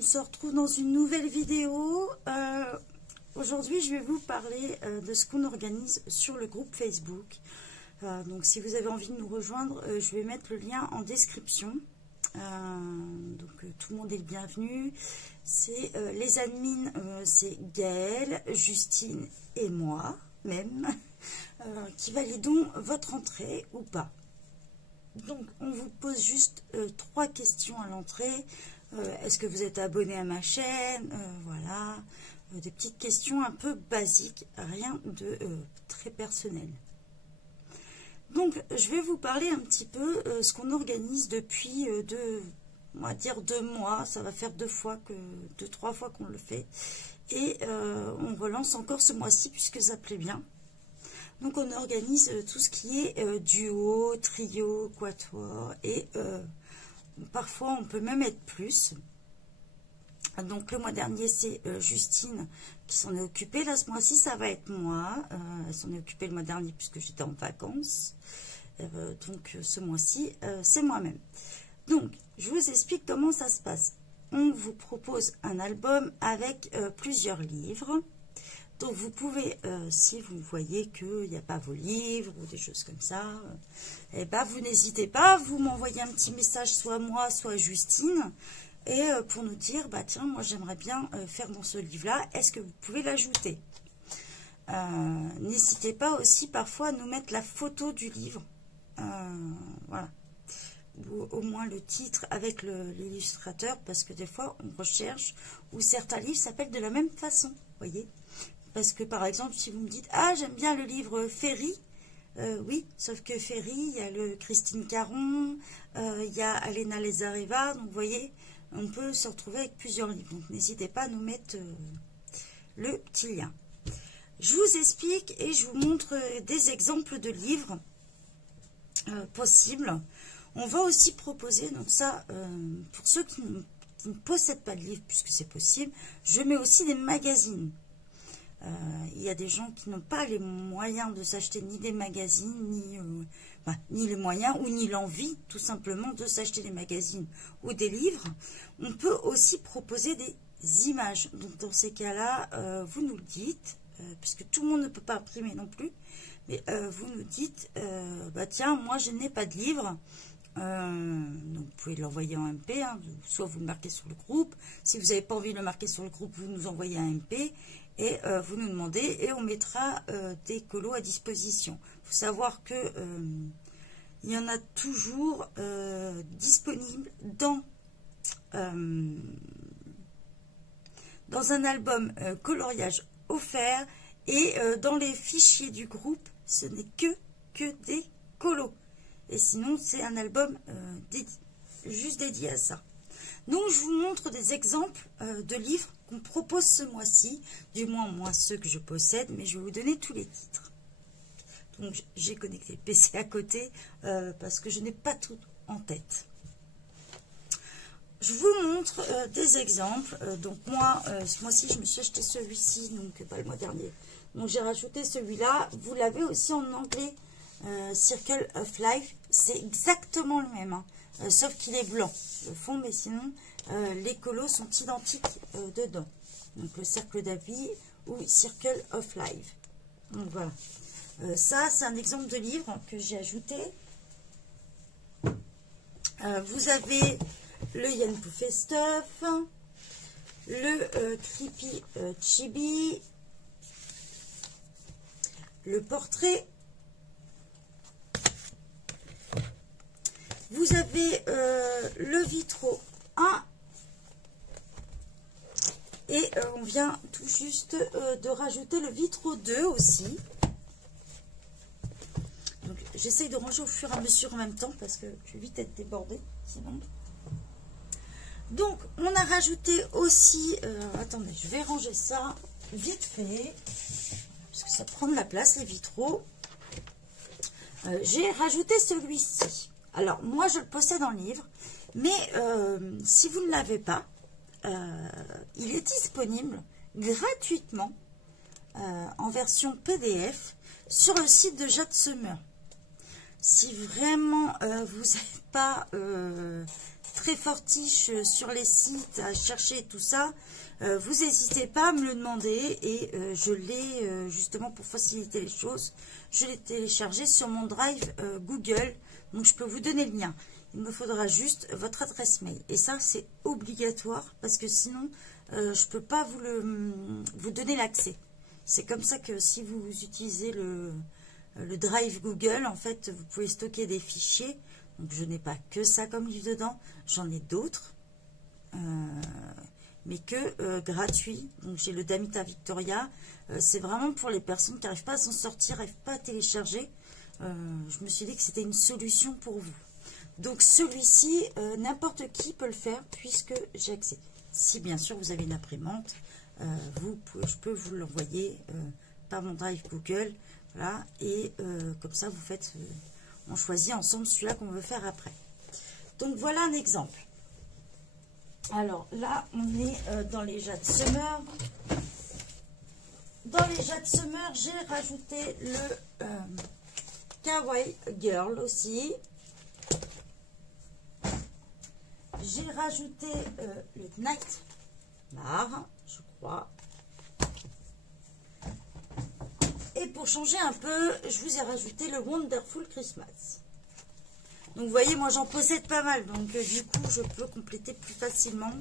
on se retrouve dans une nouvelle vidéo. Aujourd'hui, je vais vous parler de ce qu'on organise sur le groupe Facebook. Donc, si vous avez envie de nous rejoindre, je vais mettre le lien en description. Tout le monde est le bienvenu. C'est les admins, c'est Gaëlle, Justine et moi même, qui validons votre entrée ou pas. Donc, on vous pose juste 3 questions à l'entrée. Est-ce que vous êtes abonné à ma chaîne? Voilà, des petites questions un peu basiques, rien de très personnel. Donc, je vais vous parler un petit peu ce qu'on organise depuis on va dire 2 mois. Ça va faire 2-3 fois qu'on le fait. Et on relance encore ce mois-ci puisque ça plaît bien. Donc, on organise tout ce qui est duo, trio, quatuor et parfois on peut même être plus. Donc, le mois dernier, c'est Justine qui s'en est occupée. Là, ce mois-ci, ça va être moi. Elle s'en est occupée le mois dernier puisque j'étais en vacances. Donc, ce mois-ci, c'est moi-même. Donc, je vous explique comment ça se passe. On vous propose un album avec plusieurs livres. Donc, vous pouvez, si vous voyez qu'il n'y a pas vos livres ou des choses comme ça, eh ben, vous n'hésitez pas, vous m'envoyez un petit message, soit moi, soit Justine, et pour nous dire, bah tiens, moi j'aimerais bien faire dans ce livre-là, est-ce que vous pouvez l'ajouter? N'hésitez pas aussi parfois à nous mettre la photo du livre, voilà, ou au moins le titre avec l'illustrateur, parce que des fois on recherche, ou certains livres s'appellent de la même façon, vous voyez? Parce que, par exemple, si vous me dites « Ah, j'aime bien le livre Ferry », oui, sauf que Ferry, il y a le Christine Caron, il y a Alena Lézareva, donc vous voyez, on peut se retrouver avec plusieurs livres. Donc, n'hésitez pas à nous mettre le petit lien. Je vous explique et je vous montre des exemples de livres possibles. On va aussi proposer, donc ça, pour ceux qui ne possèdent pas de livres, puisque c'est possible, je mets aussi des magazines. Il y a des gens qui n'ont pas les moyens de s'acheter ni des magazines, ni les moyens ou ni l'envie tout simplement de s'acheter des magazines ou des livres. On peut aussi proposer des images. Donc dans ces cas-là, vous nous le dites, puisque tout le monde ne peut pas imprimer non plus, mais vous nous dites, bah tiens, moi je n'ai pas de livre. Donc vous pouvez l'envoyer en MP, hein, soit vous le marquez sur le groupe. Si vous n'avez pas envie de le marquer sur le groupe, vous nous envoyez un MP. Et vous nous demandez et on mettra des colos à disposition. Il faut savoir que il y en a toujours disponibles dans un album coloriage offert et dans les fichiers du groupe, ce n'est que des colos. Et sinon, c'est un album juste dédié à ça. Donc, je vous montre des exemples de livres qu'on propose ce mois-ci, du moins moi ceux que je possède, mais je vais vous donner tous les titres. Donc, j'ai connecté le PC à côté parce que je n'ai pas tout en tête. Je vous montre des exemples. Donc, moi, ce mois-ci, je me suis acheté celui-ci, donc pas le mois dernier. Donc, j'ai rajouté celui-là. Vous l'avez aussi en anglais, Circle of Life. C'est exactement le même, hein. Sauf qu'il est blanc, le fond, mais sinon, les colos sont identiques dedans. Donc, le cercle d'avis ou Circle of Life. Donc, voilà. Ça, c'est un exemple de livre que j'ai ajouté. Vous avez le Yann Pouffet Stuff, le Creepy Chibi, le portrait. Vous avez le Vitro 1 et on vient tout juste de rajouter le Vitro 2 aussi. Donc j'essaye de ranger au fur et à mesure en même temps parce que je vais vite être débordée sinon. Donc on a rajouté aussi, attendez, je vais ranger ça vite fait parce que ça prend de la place les vitraux. J'ai rajouté celui-ci. Alors, moi, je le possède en livre, mais si vous ne l'avez pas, il est disponible gratuitement en version PDF sur le site de Jade Summer. Si vraiment vous êtes pas très fortiche sur les sites à chercher tout ça, vous n'hésitez pas à me le demander et je l'ai justement pour faciliter les choses, je l'ai téléchargé sur mon drive Google, donc je peux vous donner le lien. Il me faudra juste votre adresse mail et ça c'est obligatoire parce que sinon je peux pas vous donner l'accès. C'est comme ça que si vous utilisez le drive Google, en fait vous pouvez stocker des fichiers. Donc je n'ai pas que ça comme livre dedans, j'en ai d'autres, mais que gratuits. Donc j'ai le Damita Victoria, c'est vraiment pour les personnes qui n'arrivent pas à s'en sortir, n'arrivent pas à télécharger. Je me suis dit que c'était une solution pour vous. Donc celui-ci, n'importe qui peut le faire puisque j'ai accès. Si bien sûr vous avez une imprimante, je peux vous l'envoyer par mon drive Google, voilà, et comme ça vous faites... on choisit ensemble celui-là qu'on veut faire après. Donc voilà un exemple. Alors là, on est dans les Jade Summer. Dans les Jade Summer, j'ai rajouté le Kawaii Girl aussi. J'ai rajouté le Night Mar, je crois. Et pour changer un peu, je vous ai rajouté le Wonderful Christmas. Donc vous voyez, moi j'en possède pas mal. Donc du coup, je peux compléter plus facilement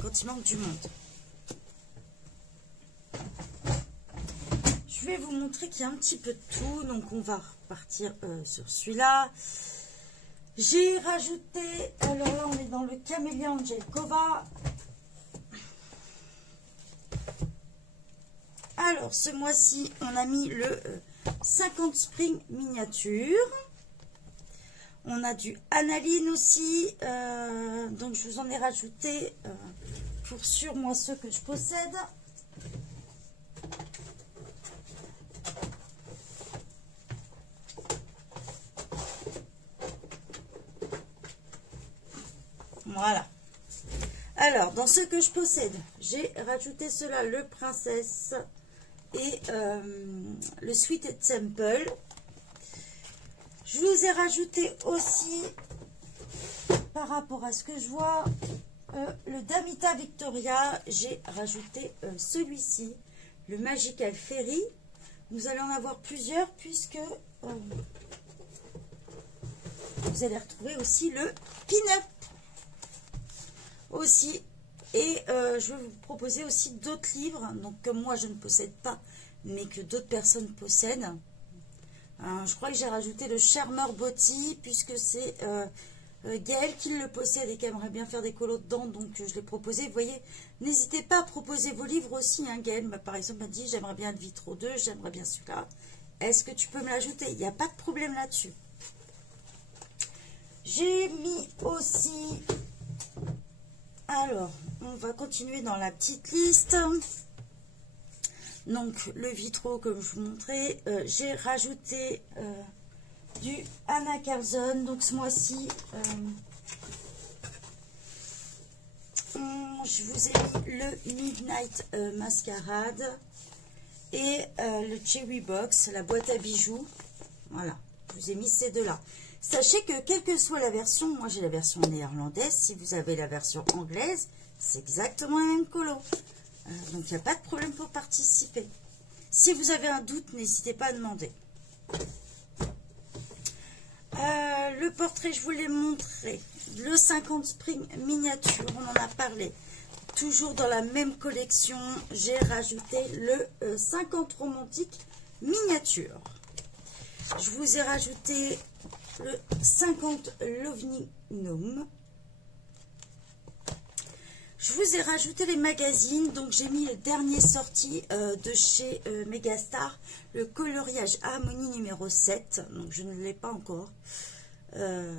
quand il manque du monde. Je vais vous montrer qu'il y a un petit peu de tout. Donc on va repartir sur celui-là. J'ai rajouté, alors là on est dans le Camélia Angelkova. Alors, ce mois-ci, on a mis le 50 Spring miniature. On a du analine aussi. Donc, je vous en ai rajouté pour sûr, moi, ceux que je possède. Voilà. Alors, dans ceux que je possède, j'ai rajouté cela, le Princesse et le Sweet and Simple. Je vous ai rajouté aussi, par rapport à ce que je vois, le Damita Victoria. J'ai rajouté celui-ci, le Magical Fairy. Vous allez en avoir plusieurs puisque vous allez retrouver aussi le Pin-Up aussi. Et je vais vous proposer aussi d'autres livres, donc que moi je ne possède pas, mais que d'autres personnes possèdent. Je crois que j'ai rajouté le Charmer Botty, puisque c'est Gaëlle qui le possède et qui aimerait bien faire des colos dedans, donc je l'ai proposé. Vous voyez, n'hésitez pas à proposer vos livres aussi. Hein. Gaëlle, par exemple, m'a dit, j'aimerais bien le Vitro 2, j'aimerais bien celui-là. Est-ce que tu peux me l'ajouter? Il n'y a pas de problème là-dessus. J'ai mis aussi... Alors, on va continuer dans la petite liste. Donc, le Vitro, comme je vous montrais, j'ai rajouté du Anna Carlson. Donc, ce mois-ci, je vous ai mis le Midnight Masquerade et le Cherry Box, la boîte à bijoux. Voilà, je vous ai mis ces deux-là. Sachez que quelle que soit la version, moi j'ai la version néerlandaise, si vous avez la version anglaise, c'est exactement la même colo. Donc il n'y a pas de problème pour participer. Si vous avez un doute, n'hésitez pas à demander. Le portrait, je vous l'ai montré. Le 50 Spring miniature, on en a parlé. Toujours dans la même collection, j'ai rajouté le 50 romantique miniature. Je vous ai rajouté le 50 Lovely Gnome. Je vous ai rajouté les magazines, donc j'ai mis le dernier sorti de chez Megastar, le coloriage Harmonie numéro 7, donc je ne l'ai pas encore, mais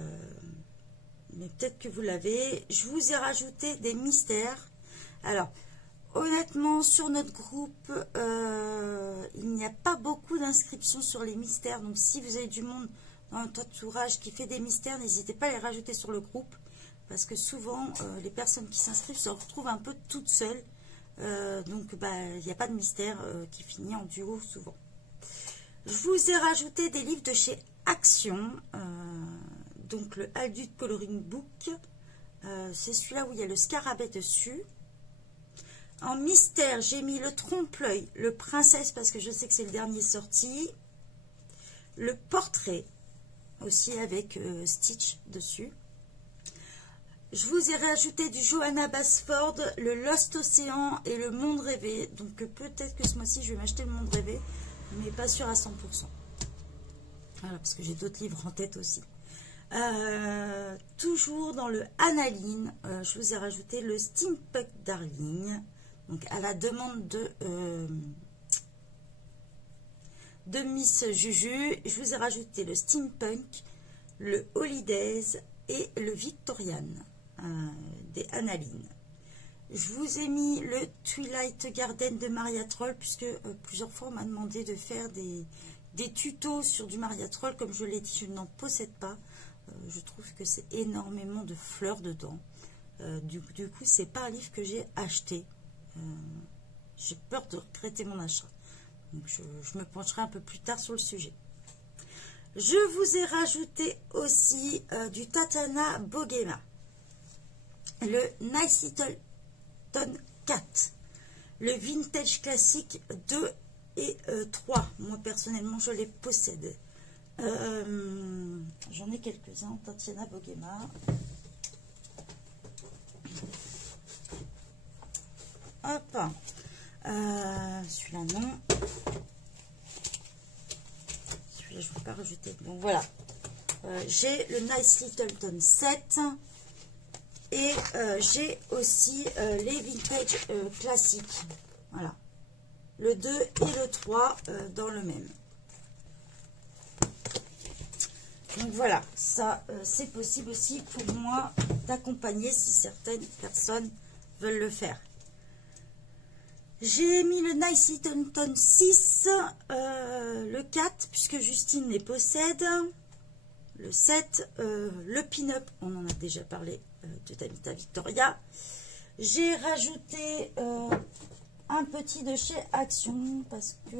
peut-être que vous l'avez. Je vous ai rajouté des mystères. Alors, honnêtement, sur notre groupe, il n'y a pas beaucoup d'inscriptions sur les mystères, donc si vous avez du monde dans votre entourage qui fait des mystères, n'hésitez pas à les rajouter sur le groupe. Parce que souvent, les personnes qui s'inscrivent se retrouvent un peu toutes seules. Donc, il n'y a pas de mystère qui finit en duo souvent. Je vous ai rajouté des livres de chez Action. donc le Aldut Coloring Book. C'est celui-là où il y a le scarabée dessus. En mystère, j'ai mis le trompe-l'œil, le princesse, parce que je sais que c'est le dernier sorti. Le portrait, aussi avec Stitch dessus. Je vous ai rajouté du Johanna Basford, le Lost Océan et le Monde Rêvé. Donc peut-être que ce mois-ci, je vais m'acheter le Monde Rêvé, mais pas sûr à 100%. Voilà, parce que j'ai d'autres livres en tête aussi. Toujours dans le Analine, je vous ai rajouté le Steampunk Darling. Donc à la demande de Miss Juju, je vous ai rajouté le Steampunk, le Holidays et le Victorian des Annalines. Je vous ai mis le Twilight Garden de Maria Troll, puisque plusieurs fois on m'a demandé de faire des tutos sur du Maria Troll. Comme je l'ai dit, je n'en possède pas. Je trouve que c'est énormément de fleurs dedans. Du coup, c'est pas un livre que j'ai acheté. J'ai peur de regretter mon achat. Donc je me pencherai un peu plus tard sur le sujet. Je vous ai rajouté aussi du Tatana Bogema, le Nice Little Ton 4, le Vintage Classique 2 et 3. Moi personnellement je les possède. J'en ai quelques-uns. Tatana Bogema. Hop. Celui-là non. Celui-là je ne vais pas rajouter. Donc voilà. J'ai le Nice Littleton 7. Et j'ai aussi les vintage classiques. Voilà. Le 2 et le 3 dans le même. Donc voilà, ça c'est possible aussi pour moi d'accompagner si certaines personnes veulent le faire. J'ai mis le Nice Littleton 6, le 4 puisque Justine les possède, le 7, le Pin-Up, on en a déjà parlé de Tamita Victoria. J'ai rajouté un petit de chez Action parce que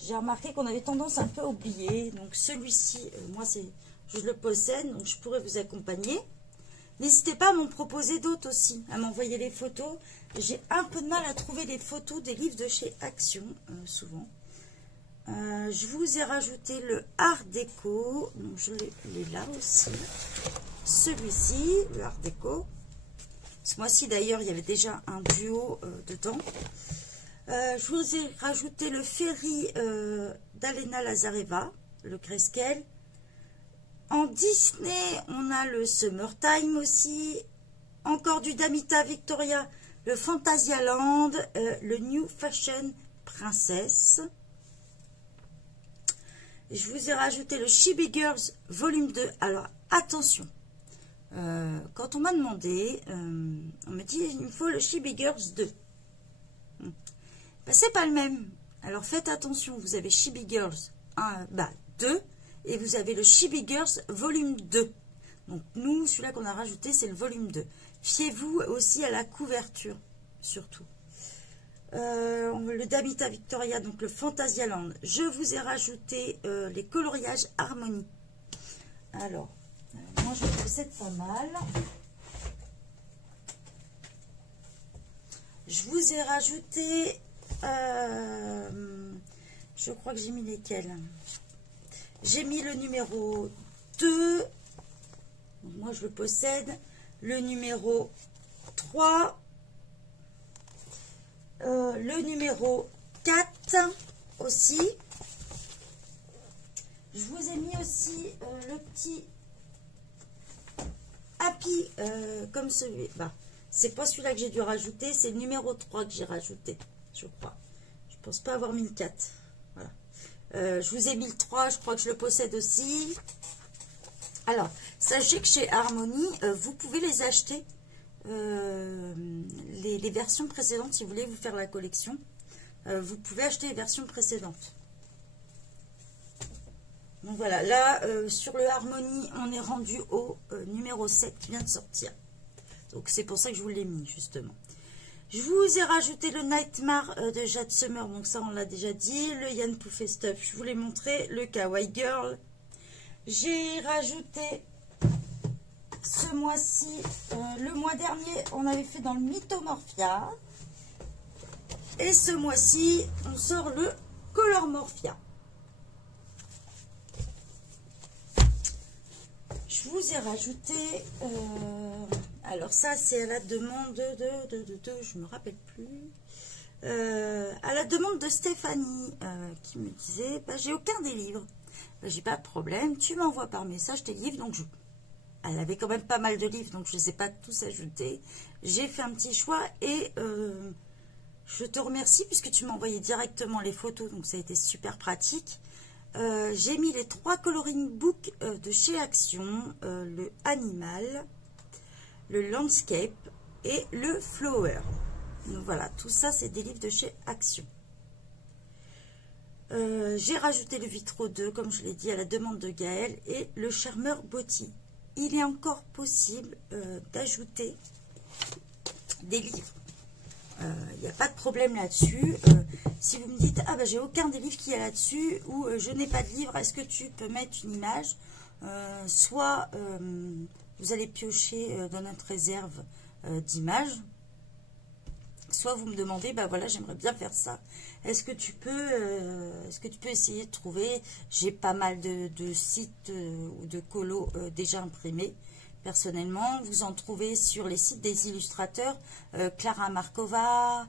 j'ai remarqué qu'on avait tendance un peu à oublier. Donc celui-ci, moi je le possède, donc je pourrais vous accompagner. N'hésitez pas à m'en proposer d'autres aussi, à m'envoyer les photos. J'ai un peu de mal à trouver les photos des livres de chez Action, souvent. Je vous ai rajouté le Art Déco, donc je l'ai là aussi. Celui-ci, le Art Déco. Ce mois-ci d'ailleurs, il y avait déjà un duo dedans. Je vous ai rajouté le Ferry d'Alena Lazareva, le Grayscale. En Disney, on a le Summertime aussi. Encore du Tamita Victoria, le Fantasyland, le New Fashion Princess. Je vous ai rajouté le Chibi Girls volume 2. Alors, attention. Quand on m'a demandé, on me dit il me faut le Chibi Girls 2. Ben, c'est pas le même. Alors, faites attention. Vous avez Chibi Girls 2. Et vous avez le Chibi Girls volume 2. Donc nous, celui-là qu'on a rajouté, c'est le volume 2. Fiez-vous aussi à la couverture, surtout. Le Tamita Victoria, donc le Fantasyland. Je vous ai rajouté les coloriages Harmonie. Alors, moi je possède pas mal. Je vous ai rajouté, je crois que j'ai mis lesquels. J'ai mis le numéro 2, moi je le possède, le numéro 3, le numéro 4 aussi. Je vous ai mis aussi le petit Happy comme celui, c'est pas celui-là que j'ai dû rajouter, c'est le numéro 3 que j'ai rajouté, je crois. Je pense pas avoir mis le 4, voilà. Je vous ai mis le 3, je crois que je le possède aussi. Alors, sachez que chez Harmonie, vous pouvez les acheter, les versions précédentes, si vous voulez vous faire la collection. Vous pouvez acheter les versions précédentes. Donc voilà, là, sur le Harmonie, on est rendu au numéro 7 qui vient de sortir. Donc c'est pour ça que je vous l'ai mis, justement. Je vous ai rajouté le Nightmare de Jade Summer, donc ça on l'a déjà dit. Le Yann Pouffet Stuff, je vous l'ai montré. Le Kawaii Girl. J'ai rajouté ce mois-ci, le mois dernier, on avait fait dans le Mythomorphia. Et ce mois-ci, on sort le Colormorphia. Je vous ai rajouté, alors ça c'est à la demande de je me rappelle plus, à la demande de Stéphanie qui me disait, bah, j'ai aucun des livres. Bah, j'ai pas de problème, tu m'envoies par message tes livres. Donc elle avait quand même pas mal de livres, donc je ne les ai pas tous ajoutés. J'ai fait un petit choix et je te remercie puisque tu m'as envoyé directement les photos, donc ça a été super pratique. J'ai mis les 3 coloring books de chez Action, le Animal, le Landscape et le Flower. Donc voilà, tout ça c'est des livres de chez Action. J'ai rajouté le Vitro 2, comme je l'ai dit, à la demande de Gaël, et le Charmeur Botti. Il est encore possible d'ajouter des livres. Il n'y a pas de problème là-dessus. Si vous me dites, ah ben j'ai aucun des livres qui est là-dessus, ou je n'ai pas de livre, est-ce que tu peux mettre une image? Soit vous allez piocher dans notre réserve d'images, soit vous me demandez, bah voilà, j'aimerais bien faire ça. Est-ce que tu peux essayer de trouver? J'ai pas mal de sites ou de colos déjà imprimés. Personnellement, vous en trouvez sur les sites des illustrateurs, Clara Markova,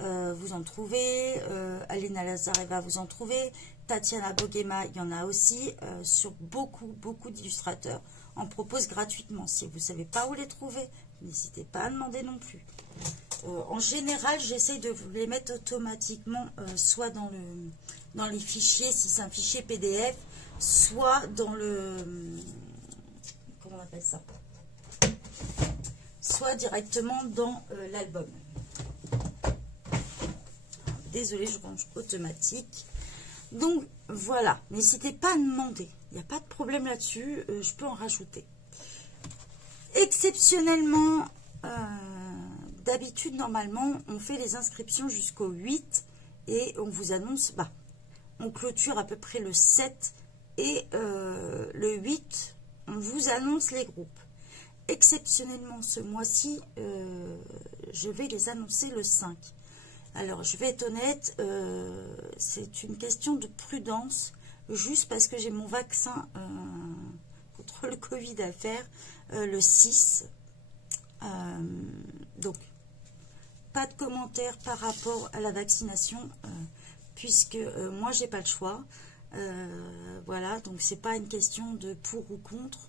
vous en trouvez, Alena Lazareva, vous en trouvez, Tatiana Bogema, il y en a aussi, sur beaucoup d'illustrateurs, en propose gratuitement. Si vous ne savez pas où les trouver, n'hésitez pas à demander non plus. En général, j'essaye de vous les mettre automatiquement, soit dans les fichiers, si c'est un fichier PDF, soit dans le... comment on appelle ça? Soit directement dans l'album. Désolée, je range automatique. Donc, voilà. N'hésitez pas à demander. Il n'y a pas de problème là-dessus. Je peux en rajouter. Exceptionnellement, d'habitude, normalement, on fait les inscriptions jusqu'au 8 et on vous annonce, bah, on clôture à peu près le 7 et le 8, on vous annonce les groupes. Exceptionnellement, ce mois-ci, je vais les annoncer le 5. Alors, je vais être honnête, c'est une question de prudence, juste parce que j'ai mon vaccin contre le Covid à faire le 6. Donc, pas de commentaires par rapport à la vaccination, puisque moi, j'ai pas le choix. Voilà, donc c'est pas une question de pour ou contre.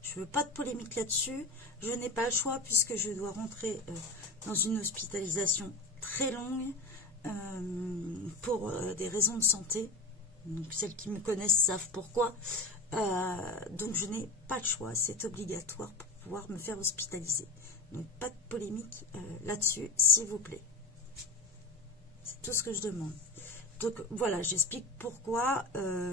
Je veux pas de polémique là-dessus. Je n'ai pas le choix puisque je dois rentrer dans une hospitalisation très longue pour des raisons de santé. Donc, celles qui me connaissent savent pourquoi. Donc je n'ai pas le choix. C'est obligatoire pour pouvoir me faire hospitaliser. Donc pas de polémique là-dessus, s'il vous plaît. C'est tout ce que je demande. Donc voilà, j'explique pourquoi.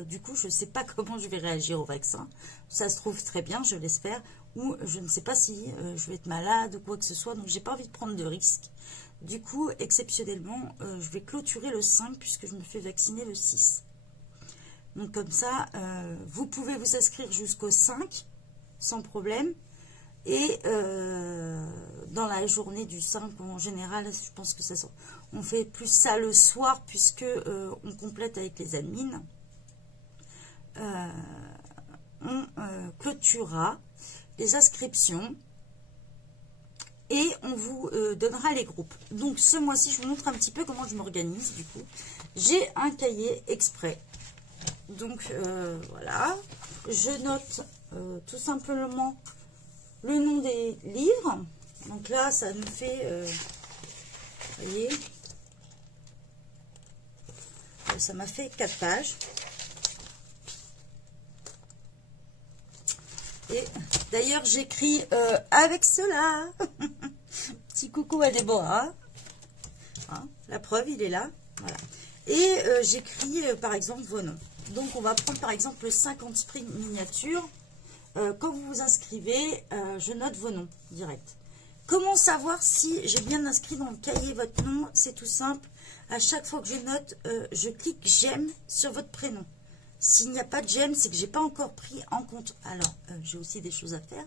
Du coup, je ne sais pas comment je vais réagir au vaccin. Ça se trouve très bien, je l'espère. Ou je ne sais pas si je vais être malade ou quoi que ce soit. Donc, j'ai pas envie de prendre de risques. Du coup, exceptionnellement, je vais clôturer le 5 puisque je me fais vacciner le 6. Donc, comme ça, vous pouvez vous inscrire jusqu'au 5 sans problème. Et dans la journée du 5, en général, je pense que on fait plus ça le soir puisque on complète avec les admins. On clôturera les inscriptions et on vous donnera les groupes. Donc ce mois-ci, je vous montre un petit peu comment je m'organise du coup. J'ai un cahier exprès. Donc voilà, je note tout simplement le nom des livres. Donc là, ça nous fait, vous voyez, ça m'a fait 4 pages. Et d'ailleurs, j'écris avec cela. Petit coucou à Déborah. Hein, la preuve, il est là. Voilà. Et j'écris, par exemple, vos noms. Donc, on va prendre, par exemple, le 50 Spring miniature. Quand vous vous inscrivez, je note vos noms direct. Comment savoir si j'ai bien inscrit dans le cahier votre nom? C'est tout simple. À chaque fois que je note, je clique j'aime sur votre prénom. S'il n'y a pas de j'aime, c'est que j'ai pas encore pris en compte. Alors, j'ai aussi des choses à faire.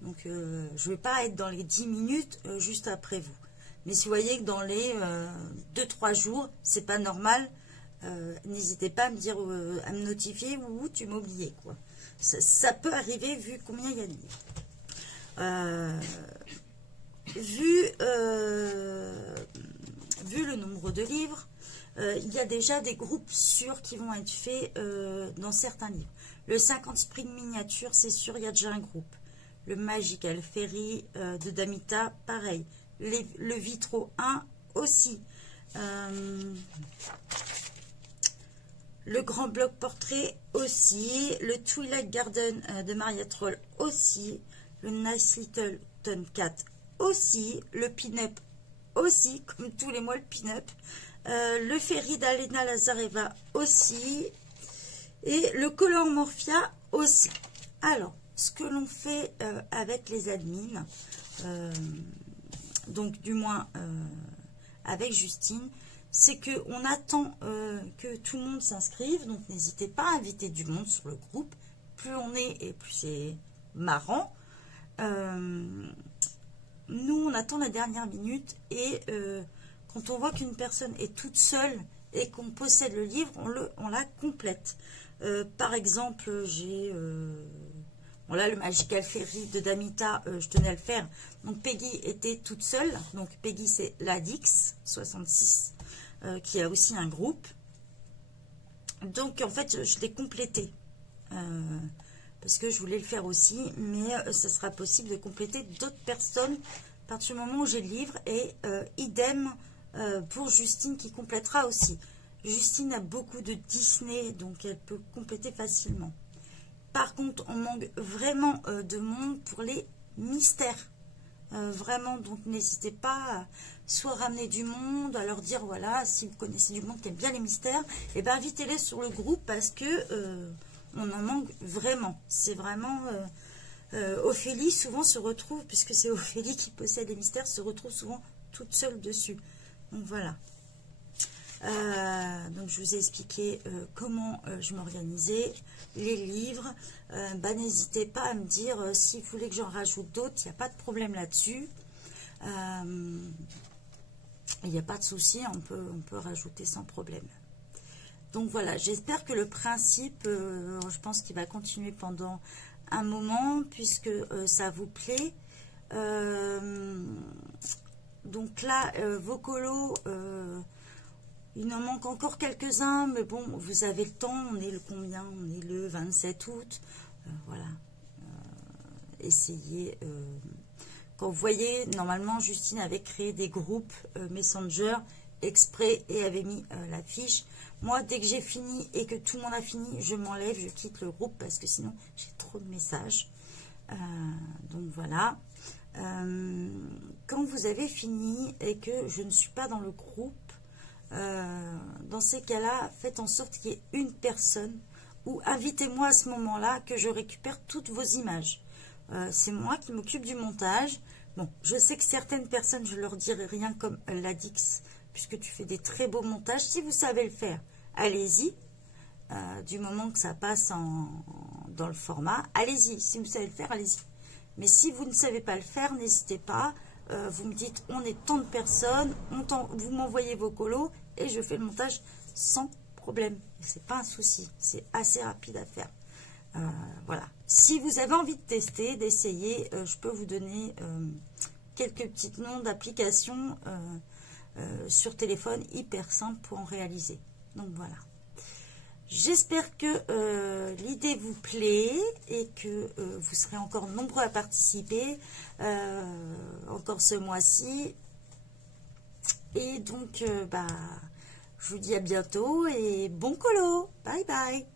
Donc, je vais pas être dans les 10 minutes juste après vous. Mais si vous voyez que dans les 2-3 jours, c'est pas normal, n'hésitez pas à me dire, à me notifier ou tu m'as oublié, quoi. Ça peut arriver vu combien il y a de livres. Vu le nombre de livres, il y a déjà des groupes sûrs qui vont être faits dans certains livres. Le 50 Spring Miniature, c'est sûr, il y a déjà un groupe. Le Magical Fairy de Damita, pareil. Le Vitro 1 aussi. Le Grand Bloc Portrait aussi. Le Twilight Garden de Maria Troll aussi. Le Nice Little Tomcat aussi. Le Pin-Up aussi, comme tous les mois le Pin-Up. Le Ferry d'Alena Lazareva aussi. Et le Color Morphia aussi. Alors, ce que l'on fait avec les admins, donc du moins avec Justine, c'est qu'on attend que tout le monde s'inscrive. Donc, n'hésitez pas à inviter du monde sur le groupe. Plus on est et plus c'est marrant. Nous, on attend la dernière minute et quand on voit qu'une personne est toute seule et qu'on possède le livre, on la complète. Par exemple, j'ai voilà, le Magical Fairy de Damita, je tenais à le faire. Donc Peggy était toute seule. Donc Peggy, c'est l'Adix 66 qui a aussi un groupe. Donc en fait, je l'ai complété. Parce que je voulais le faire aussi, mais ça sera possible de compléter d'autres personnes à partir du moment où j'ai le livre, et idem pour Justine qui complétera aussi. Justine a beaucoup de Disney, donc elle peut compléter facilement. Par contre, on manque vraiment de monde pour les mystères. Vraiment, donc n'hésitez pas à soit ramener du monde, à leur dire, voilà, si vous connaissez du monde qui aime bien les mystères, et bien invitez-les sur le groupe parce que on en manque vraiment. C'est vraiment... Ophélie souvent se retrouve, puisque c'est Ophélie qui possède les mystères, se retrouve souvent toute seule dessus. Donc voilà. Donc je vous ai expliqué comment je m'organisais, les livres. N'hésitez pas à me dire si vous voulez que j'en rajoute d'autres, il n'y a pas de problème là-dessus. Il n'y a pas de souci, on peut rajouter sans problème. Donc voilà, j'espère que le principe, je pense qu'il va continuer pendant un moment, puisque ça vous plaît. Donc là, vos colos, il en manque encore quelques-uns, mais bon, vous avez le temps. On est le combien? On est le 27 août. Voilà. Essayez. Quand vous voyez, normalement, Justine avait créé des groupes Messenger exprès et avait mis la fiche. Moi, dès que j'ai fini et que tout le monde a fini, je m'enlève, je quitte le groupe parce que sinon, j'ai trop de messages. Donc voilà. Quand vous avez fini et que je ne suis pas dans le groupe, dans ces cas-là, faites en sorte qu'il y ait une personne ou invitez-moi à ce moment-là que je récupère toutes vos images. C'est moi qui m'occupe du montage. Bon, je sais que certaines personnes, je leur dirai rien comme l'Adix, puisque tu fais des très beaux montages. Si vous savez le faire, allez-y. Du moment que ça passe dans le format, allez-y. Si vous savez le faire, allez-y. Mais si vous ne savez pas le faire, n'hésitez pas. Vous me dites, on est tant de personnes, vous m'envoyez vos colos et je fais le montage sans problème. C'est pas un souci, c'est assez rapide à faire. Voilà. Si vous avez envie de tester, d'essayer, je peux vous donner quelques petits noms d'applications sur téléphone hyper simples pour en réaliser. Donc voilà. J'espère que l'idée vous plaît et que vous serez encore nombreux à participer encore ce mois-ci. Et donc, je vous dis à bientôt et bon colo. Bye bye.